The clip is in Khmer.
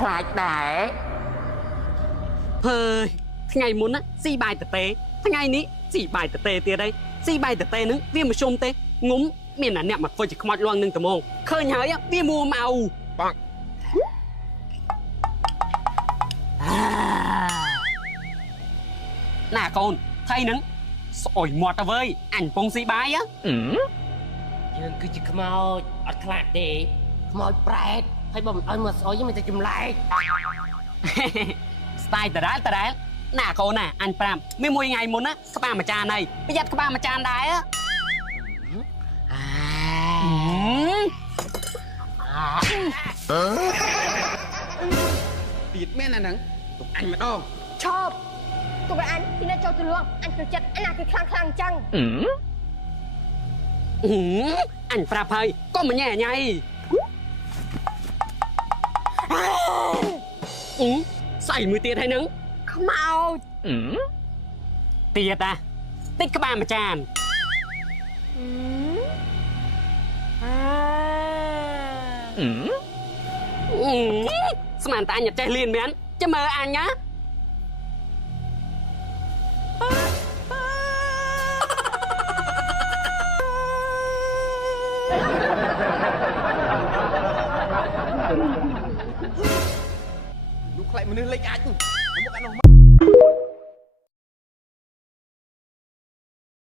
ខ្លាចដែរហើយថ្ងៃមុនណាស៊ីបាយតេថ្ងៃនេះស៊ីបាយតេទៀតហើយស៊ីបាយតេហ្នឹងវាមិនជុំទេងុំមានអ្នកមកធ្វើជាខ្មោចលងនឹងត្មងឃើញហើយវាមួមកបងណាកូនថៃហ្នឹងស្អុយមាត់ទៅវើយអញពងស៊ីបាយយើងគឺជាខ្មោចអត់ខ្លាចទេខ្មោចប្រែតហើយបើមិនអោយមកស្អុយមិនទៅចម្លែកស្ទាយតរ៉ាល់ណាកូនណាអញប្រាប់មានមួយថ្ងៃមុនណាក្បាលមួយចានហើយប្រយ័ត្នក្បាលមួយចានដែរទៀតមែនអាហ្នឹងទុកអញម្ដងឈប់ទុកឲ្យអញទីនេះចូលទៅលងអញចូលចិត្តអញណាគឺខ្លាំងអញ្ចឹងអញប្រាប់ហើយក៏មិនញ៉ែញ៉ៃស្អីមួយទៀតហើយនឹងខ្មោចទៀតតាតិចក្បាលមួយចានស្មានតែអញចេះលៀនមែនចាំមើលអញណាលោកខ្លាចមនុស្សលេចអាចទៅមុខអានោះ